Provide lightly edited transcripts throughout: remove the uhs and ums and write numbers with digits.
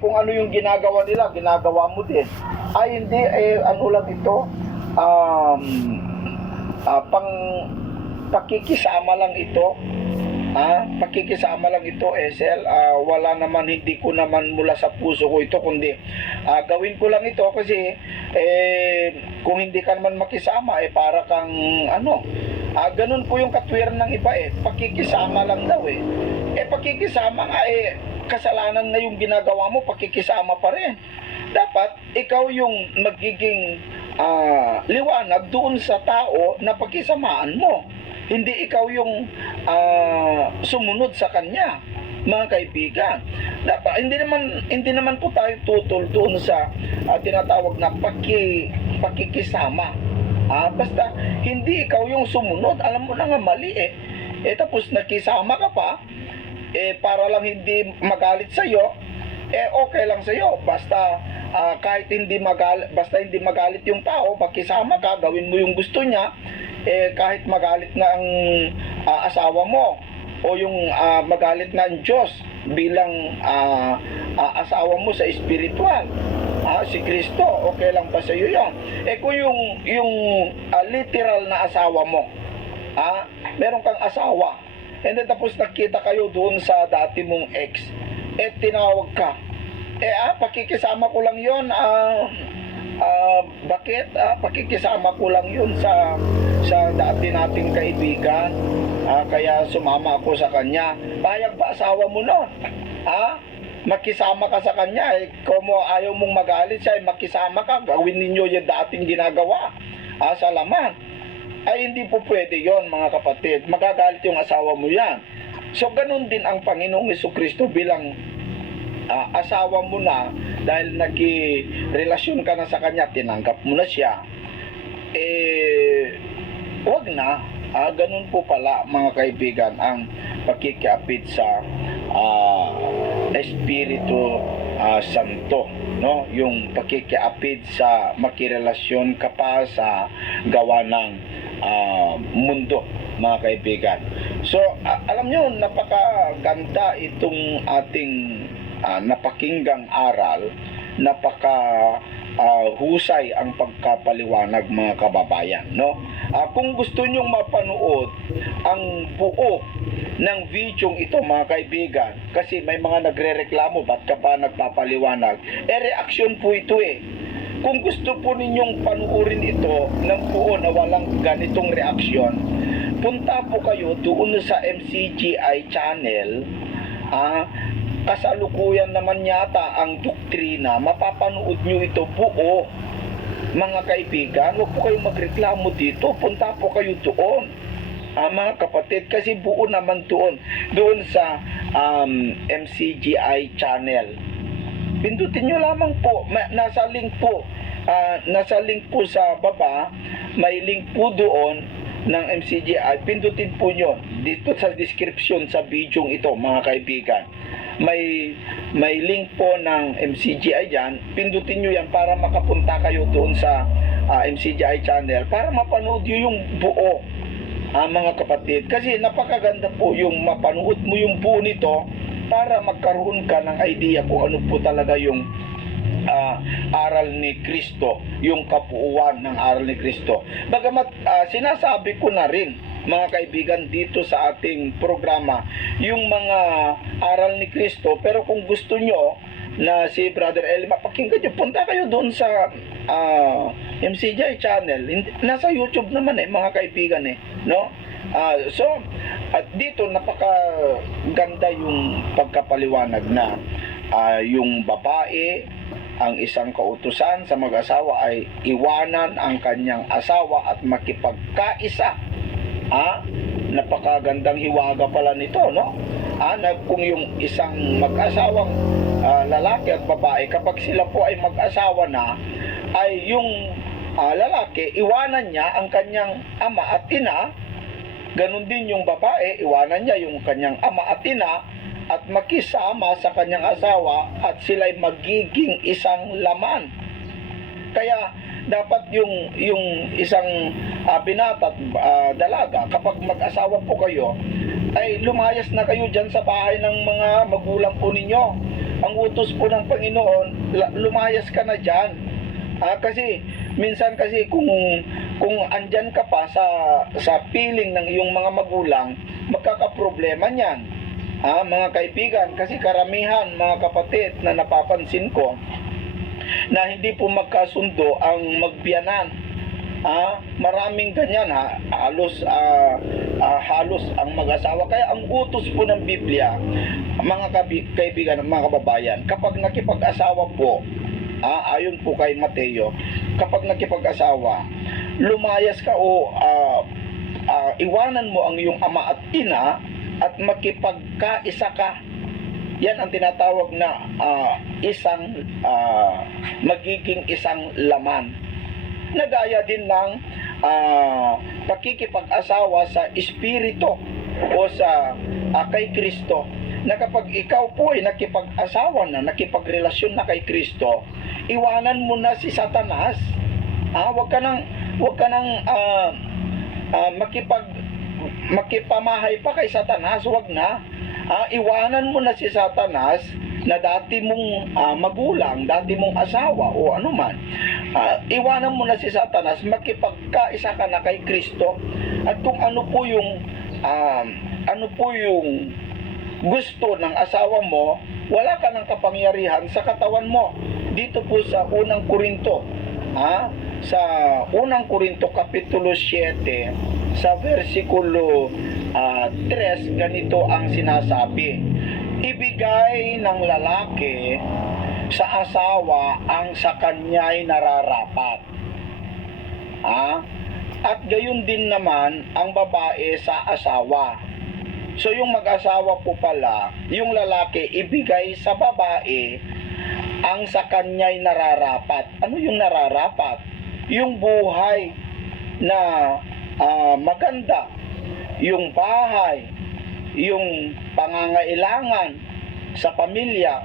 kung ano yung ginagawa nila, ginagawa mo din. Ay hindi, ano lang ito, um, pang pakikisama lang ito. Pakikisama lang ito, Esel. Wala naman, hindi ko naman mula sa puso ko ito, kundi gawin ko lang ito kasi kung hindi ka naman makisama, para kang ano, ganun po yung katwiran ng iba, pakikisama lang daw. Pakikisama nga, kasalanan na yung ginagawa mo, pakikisama pa rin. Dapat ikaw yung magiging liwanag doon sa tao na pakisamaan mo, hindi ikaw yung sumunod sa kanya, mga kaibigan. Dapat hindi naman po tayo tutol doon sa tinatawag na pakikisama. Basta hindi ikaw yung sumunod, alam mo na nga mali tapos nakisama ka pa para lang hindi magalit sa iyo, okay lang sa iyo. Basta kahit basta hindi magalit yung tao, pakisama ka, gawin mo yung gusto niya. Kahit magalit na ang asawa mo o yung magalit na ang Diyos bilang asawa mo sa espiritual, si Kristo, okay lang ba sa iyo yan? Kung yung literal na asawa mo, meron kang asawa, and then tapos nakita kayo doon sa dati mong ex, tinawag ka, pakikisama ko lang yun. Bakit? Pakikisama ko lang yun sa dati nating kaibigan, kaya sumama ako sa kanya. Payag ba asawa mo nun? Makisama ka sa kanya, kung ayaw mong magalit siya, makisama ka, gawin ninyo yung dating ginagawa sa laman. Hindi po pwede yon, mga kapatid. Magagalit yung asawa mo yan. So ganun din ang Panginoong Jesucristo bilang asawa mo na, dahil nagrelasyon ka na sa kanya, tinanggap mo na siya, wag na. Ganun po pala, mga kaibigan, ang pagkikiapit sa Espiritu Santo, no? Yung pagkikiapit sa makirelasyon ka pa sa gawa ng mundo, mga kaibigan. So alam nyo, napakaganda itong ating napakinggang aral, napaka husay ang pagkapaliwanag, mga kababayan, no? Kung gusto nyong mapanood ang buo ng video ito, mga kaibigan, kasi may mga nagrereklamo, ba't ka pa nagpapaliwanag? Reaksyon po ito Kung gusto po ninyong panuorin ito ng buo na walang ganitong reaksyon, punta po kayo doon sa MCGI channel. Kasalukuyan naman yata ang doktrina, mapapanood nyo ito buo, mga kaibigan. Huwag po kayong magreklamo dito, punta po kayo doon, mga kapatid, kasi buo naman doon sa MCGI channel. Pindutin nyo lamang po, nasa link po sa baba, may link po doon ng MCGI. Pindutin po nyo dito sa description sa video ito, mga kaibigan. May link po ng MCGI dyan. Pindutin nyo yan para makapunta kayo doon sa MCGI channel para mapanood nyo yung buo, mga kapatid. Kasi napakaganda po yung mapanood mo yung buo nito para magkaroon ka ng idea kung ano po talaga yung aral ni Kristo, yung kabuuan ng aral ni Kristo. Bagamat sinasabi ko na rin, mga kaibigan, dito sa ating programa yung mga aral ni Kristo, pero kung gusto nyo na si Brother Eli mapakinggan nyo, punta kayo doon sa MCGI channel. Nasa YouTube naman mga kaibigan no? So dito napakaganda yung pagkapaliwanag na yung babae, ang isang kautusan sa mag-asawa ay iwanan ang kanyang asawa at makipagkaisa. Napakagandang hiwaga pala nito, no? Kung yung isang mag-asawang lalaki at babae, kapag sila po ay mag-asawa na, ay yung lalaki, iwanan niya ang kanyang ama at ina. Ganon din yung babae, iwanan niya yung kanyang ama at ina at makisama sa kanyang asawa, at sila'y magiging isang laman. Kaya dapat yung isang binata at dalaga, kapag mag-asawa po kayo, ay lumayas na kayo dyan sa bahay ng mga magulang po ninyo. ang utos po ng Panginoon, lumayas ka na dyan. Kasi minsan kasi kung andyan ka pa sa piling ng iyong mga magulang, magkakaproblema niyan. Mga kaibigan, kasi karamihan mga kapatid na napapansin ko na hindi po magkasundo ang magbiyanan. Maraming ganyan, halos ang mag-asawa. Kaya ang utos po ng Biblia, mga kaibigan, mga kababayan, kapag nakipag-asawa po, ayon po kay Mateo, kapag nakipag-asawa, lumayas ka o iwanan mo ang iyong ama at ina at makipagkaisa ka. Yan ang tinatawag na magiging isang laman. Nagaya din ng pakikipag-asawa sa espiritu o sa kay Kristo, na kapag ikaw po ay nakipag-asawa na, nakipagrelasyon na kay Kristo, iwanan mo na si Satanas. Wag ka nang makipamahay pa kay Satanas, wag na. Iwanan mo na si Satanas na dati mong magulang, dati mong asawa o anuman. Iwanan mo na si Satanas, makipagkaisa ka na kay Kristo. At kung ano po yung gusto ng asawa mo, wala ka ng kapangyarihan sa katawan mo. Dito po sa unang Korinto, sa unang Korinto kapitulo 7 sa versikulo 3, ganito ang sinasabi: ibigay ng lalaki sa asawa ang sa kanya'y nararapat, at gayon din naman ang babae sa asawa. So yung mag-asawa po pala, yung lalaki ibigay sa babae ang sa kanya'y nararapat. Ano yung nararapat? Yung buhay na maganda, yung bahay, yung pangangailangan sa pamilya,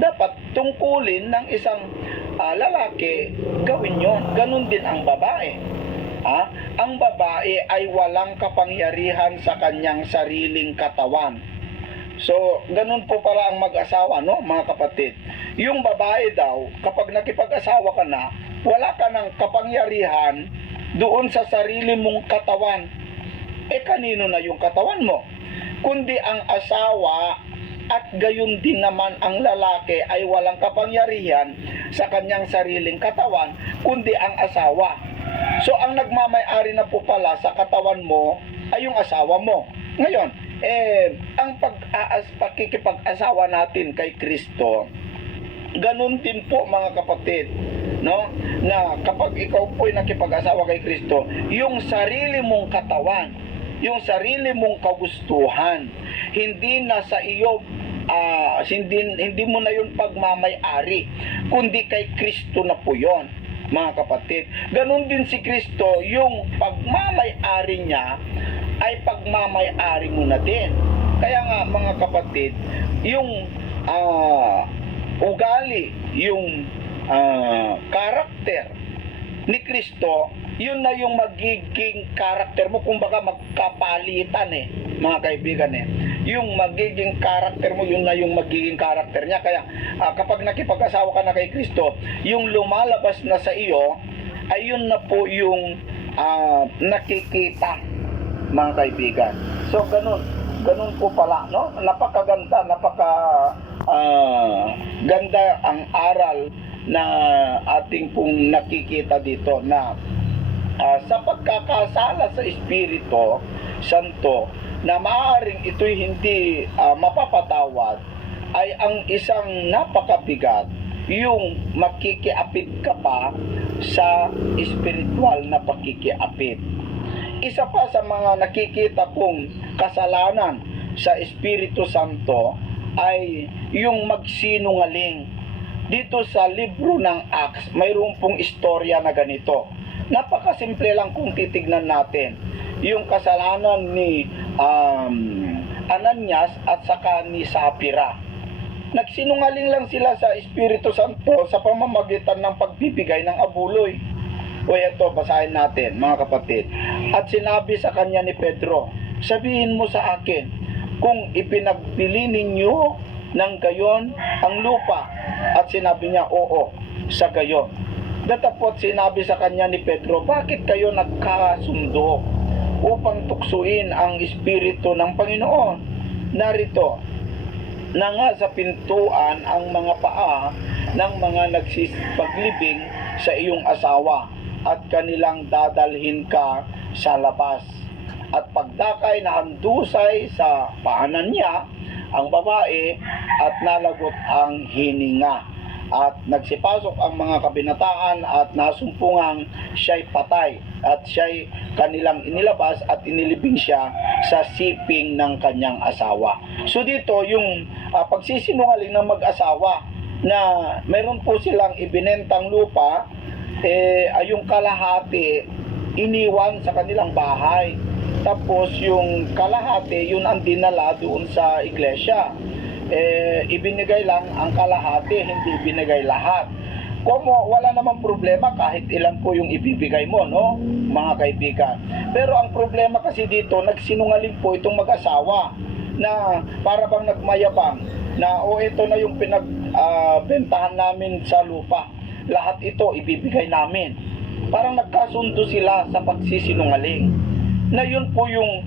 dapat tungkulin ng isang lalaki, gawin yon. Ganun din ang babae. Ang babae ay walang kapangyarihan sa kanyang sariling katawan. So, ganun po pala ang mag-asawa, no, mga kapatid. Yung babae daw, kapag nakipag-asawa ka na, wala ka ng kapangyarihan doon sa sarili mong katawan. Kanino na yung katawan mo? Kundi ang asawa, at gayon din naman ang lalaki ay walang kapangyarihan sa kanyang sariling katawan, kundi ang asawa. So, ang nagmamay-ari na po pala sa katawan mo ay yung asawa mo. Ngayon, ang pakikipag-asawa natin kay Kristo, ganun din po mga kapatid, no? Na kapag ikaw po ay nakipag-asawa kay Kristo, yung sarili mong katawan, yung sarili mong kagustuhan, hindi na sa iyo, hindi mo na yun pagmamay-ari, kundi kay Kristo na po yun, mga kapatid. Ganun din si Kristo, yung pagmamay-ari niya ay pagmamay-ari mo na din. Kaya nga mga kapatid, yung ugali, yung karakter ni Kristo, yun na yung magiging karakter mo. Kumbaga magkapalitan mga kaibigan yung magiging karakter mo, yun na yung magiging karakter niya. Kaya kapag nakipag-asawa ka na kay Kristo, yung lumalabas na sa iyo ay yun na po yung nakikita, mga kaibigan. So ganun po pala, no? Napakaganda, ganda ang aral na ating pong nakikita dito, na sa pagkakasala sa Espiritu Santo, na maaaring ito'y hindi mapapatawad, ay ang isang napakabigat, yung makikiapit ka pa sa espiritual na pakikiapit. Isa pa sa mga nakikita kong kasalanan sa Espiritu Santo ay yung magsinungaling. Dito sa libro ng Acts, mayroon pong istorya na ganito. Napakasimple lang kung titignan natin. Yung kasalanan ni Ananias at saka ni Sapphira. Nagsinungaling lang sila sa Espiritu Santo sa pamamagitan ng pagbibigay ng abuloy. O ito, basahin natin mga kapatid. At sinabi sa kanya ni Pedro, sabihin mo sa akin, kung ipinagbili ninyo ng gayon ang lupa? At sinabi niya, oo, sa gayon. Datapot sinabi sa kanya ni Pedro, bakit kayo nagkasundo upang tuksuin ang Espiritu ng Panginoon? Narito, na nga sa pintuan ang mga paa ng mga nagsipaglibing sa iyong asawa at kanilang dadalhin ka sa labas. At pagdakay na handusay sa paanan niya ang babae at nalagot ang hininga. At nagsipasok ang mga kabinataan at nasumpungang siya'y patay. At siya'y kanilang inilabas at inilibing siya sa siping ng kanyang asawa. So dito yung pagsisinungaling ng mag-asawa na meron po silang ibinentang lupa, yung kalahati iniwan sa kanilang bahay. Tapos yung kalahati, yun ang dinala doon sa iglesia. Ibinigay lang ang kalahati, hindi ibinigay lahat. Como wala namang problema kahit ilan po yung ibibigay mo, no, mga kaibigan. Pero ang problema kasi dito, nagsinungaling po itong mag-asawa na para bang nagmayabang na ito na yung pinagbentahan namin sa lupa. Lahat ito ibibigay namin. Parang nagkasundo sila sa pagsisinungaling. Na yun po yung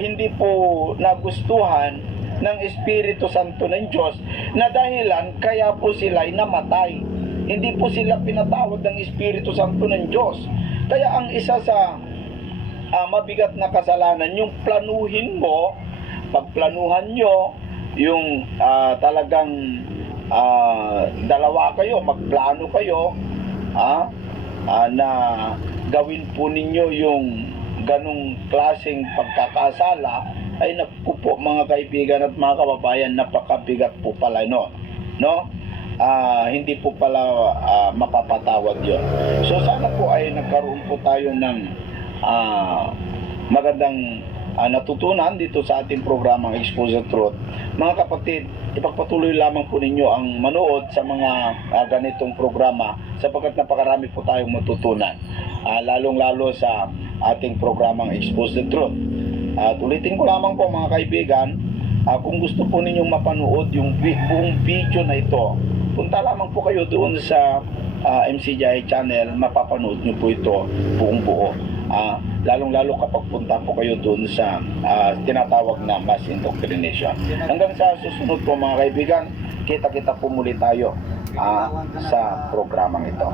hindi po nagustuhan ng Espiritu Santo ng Diyos na dahilan kaya po sila ay namatay. Hindi po sila pinatawad ng Espiritu Santo ng Diyos. Kaya ang isa sa mabigat na kasalanan, yung planuhin mo, pagplanuhan nyo, yung talagang dalawa kayo, magplano kayo, na gawin po ninyo yung ganong klaseng pagkakasala, ay naku po mga kaibigan at mga kababayan, napakabigat po pala no? Hindi po pala mapapatawad yon. So sana po ay nagkaroon po tayo ng magandang natutunan dito sa ating programang Expose the Truth. Mga kapatid, ipagpatuloy lamang po ninyo ang manood sa mga ganitong programa sapagkat napakarami po tayong matutunan, lalong-lalo sa ating programang Expose the Truth. At ulitin ko lamang po mga kaibigan, kung gusto po ninyong mapanood yung buong video na ito, punta lamang po kayo doon sa MCGI channel, mapapanood nyo po ito buong buo. Lalong-lalo kapag punta po kayo doon sa tinatawag na mass indoctrination. Hanggang sa susunod po mga kaibigan, kita-kita po muli tayo sa programang ito.